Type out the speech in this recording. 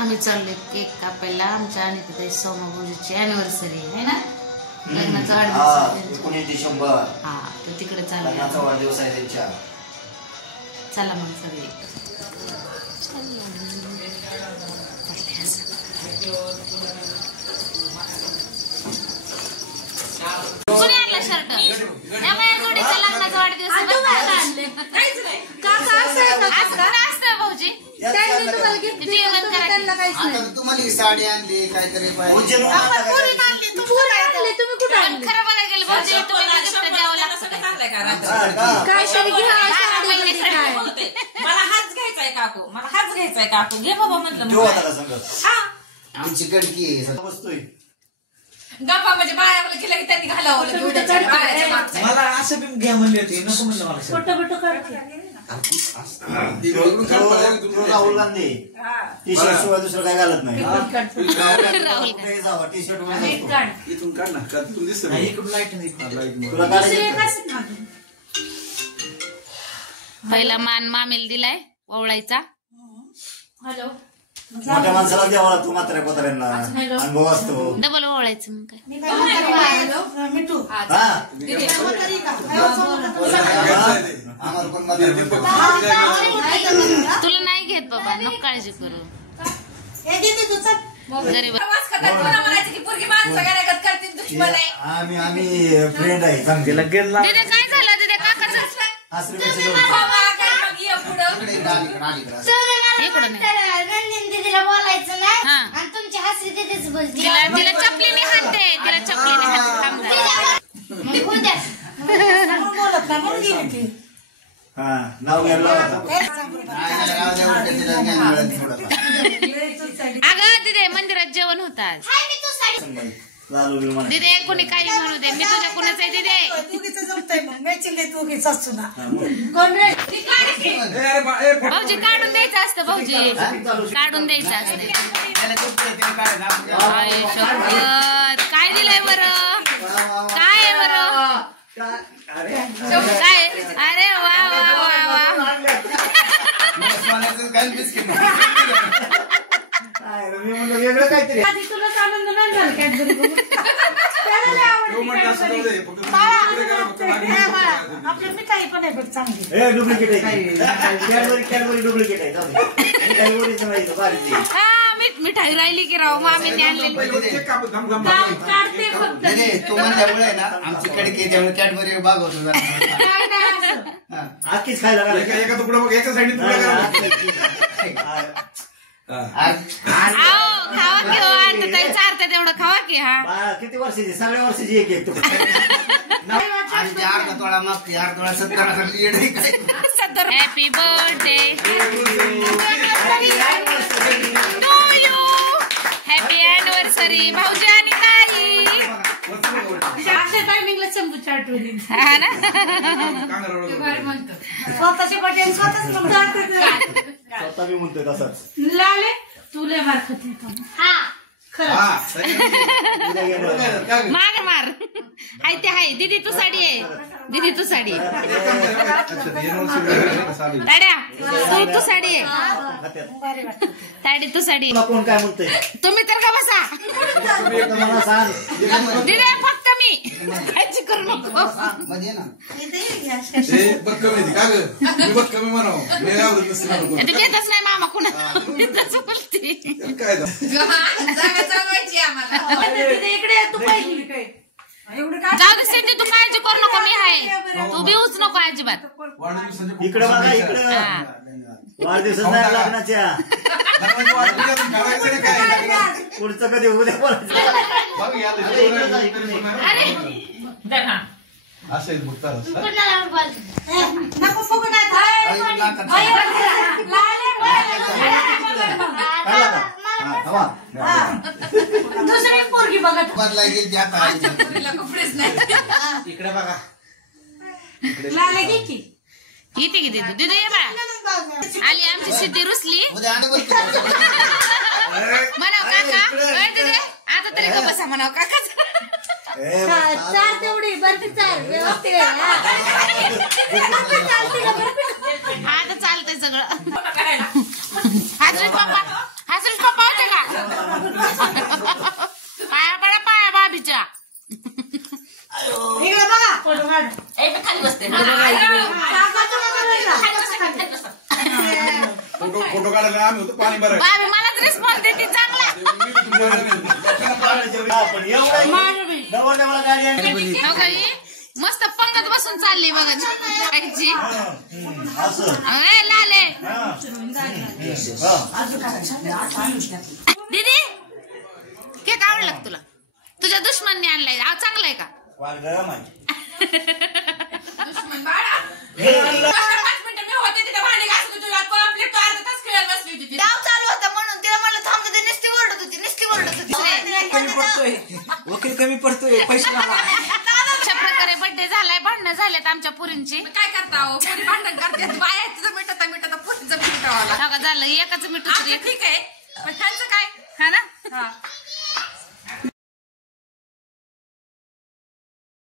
आम्ही चाललोय केक कापायला आमच्या आणि तिथे सोमा भाऊजीची अॅनिव्हर्सरी आहे ना, लग्नाचा वाढदिवस 19 डिसेंबर. हा तर तिकडे चाललोय. लग्नाचा वाढदिवस आहे त्यांच्या. चला मग सगळे. कुणी आणला शर्ट? या माझ्या जोडीचा लग्नाचा वाढदिवस भाऊजी तुम्हाला साडी आणली काहीतरी खरं बघायला गेलं भाऊजी तुम्ही गिफ्ट द्यावं लागतं. मला हाच घ्यायचाय काकू, मला हाच घ्यायचाय काकू, घे बाबा म्हटलं. आमची कडकी बसतोय गप्पा म्हणजे बाळाला केलं की त्यांनी घालावं मला असं बी घ्या म्हणले होते, नको म्हणलं मला. राहुल गांधी टी शर्ट शिवाय दुसरं काय घालत नाही. टी शर्ट इथून काढ ना, इकडून लाईट नाही तुला काढायचं. पहिला मान मामीला दिलाय ओवळायचा. हॅलो मोठ्या माणसाला द्यावा लागतो, म्हाताऱ्या कोताऱ्यांना अनुभव असतो. डबल ओवळायचं मग काय. तुला नाही घेत बाबा, नको काळजी करू. गरीब आम्ही फ्रेंड आहे चांगली. दिदे काय झालं दिदे काकाचं दिदीला बोलायचं नाही आणि तुमची हसी दिदीच बोलते. तिला चपलीने हाणते, तिला चपलीने नाव घ्यायला अगं दिदे मंदिरात जेवण होतात. दिदे कोणी काही म्हणू दे, मी तुझ्या कुणाच आहे दिदे. भाऊजी काढून द्यायचं असतं, भाऊजी काढून द्यायचं असतं. काय दिलंय बरं, काय बरं काय. अरे वा वा वा वा. वेगळं काहीतरी तुलाच आनंद नाही झाला आपल्या मिठाई पण आहे बघ चांगली. डुप्लिकेट आहे, कॅडबरी डुप्लिकेट आहे. मिठाई राहिली की राव मामीने आणलेली. तू म्हणल्यामुळे ना आमची कडकी त्यामुळे कॅडबरी बागवतो. आखीच खायला एका तुकडा बघ, एका साईड खावा की हो, आणतं तरी चारतात एवढं खावा की. हा किती वर्षाची, सगळ्या वर्षाची एक एक अर्धा तोळा मागते, अर्धा तोळा 70. हॅपी बर्थडे हॅपी अॅनिव्हर्सरी भाऊजी आणि ताई. अशा टायमिंगला शंभू चाटवली हा ना. स्वतःचे बर्थडे स्वतः मी म्हणतोय तसाच. लाले तुले मार खाते हा मार मार. हाय ते हाय. दीदी तू साडी आहे, दीदी तू साडी ताड्या तू साडी आहे, ताडी तू साडी. कोण काय म्हणतोय तुम्ही तर का बसा. मला सांग. दिले फक्त मी काळजी करू नको. देतच नाही मामा कुणा बोलते. जागा चालवायची आम्हाला. इकडे तू पाहिजे जाऊ दे सिद्धी, तू काळजी करू नको, मी आहे. तू भिवूच नको अजिबात. इकडं बघा, इकडं वाढदिवसात नाही लग्नाच्या. पुढचं कधी उद्या दुसरी पोरगी बघत इकडे बघा, लाले घे की येते की दिदू. दिदू ये बा, आली आमची सिद्धी रुसली. म्हणाव काका दिदे आता तरी का बसा म्हणाव काकाच. चार तेवढी बर्फी चार व्यवस्थित आता चालतंय सगळं. हसरीत पप्पा आम्ही होतो पाणी भरायचं. बाबी मलाच रिस्पॉन्स देते चांगला. पण एवढं नवरदेव मला गाडी आणली. हो का ही? मस्त पंगत बसून चालली बघा गाडीची. असं लाले दीदी केक आवडला का तुला? तुझ्या दुश्मनने आणलाय. चांगलाय का? वागलं माहिती. दुश्मन बाळा. 5 मिनिटं मी होते तिथे भांडी घासत होती. तुला कॉम्प्लीट तो अर्धा तास खेळत बसली होती ती. डाव चालू होता म्हणून तिला म्हणलं थांबू दे. नुसती ओरडत होती. कमी पडतोय वकील कमी पडतोय पैसे अशा प्रकारे बर्थडे झालाय. भांडणं झालेत आमच्या पुरींची. काय करता हो? पोरी भांडण करते. बाया तिथं मिटता मिटता पोरीचं मिटवाला. हो का झालं एकाच मिठू ठीक आहे पण त्यांचं काय? हा ना. हा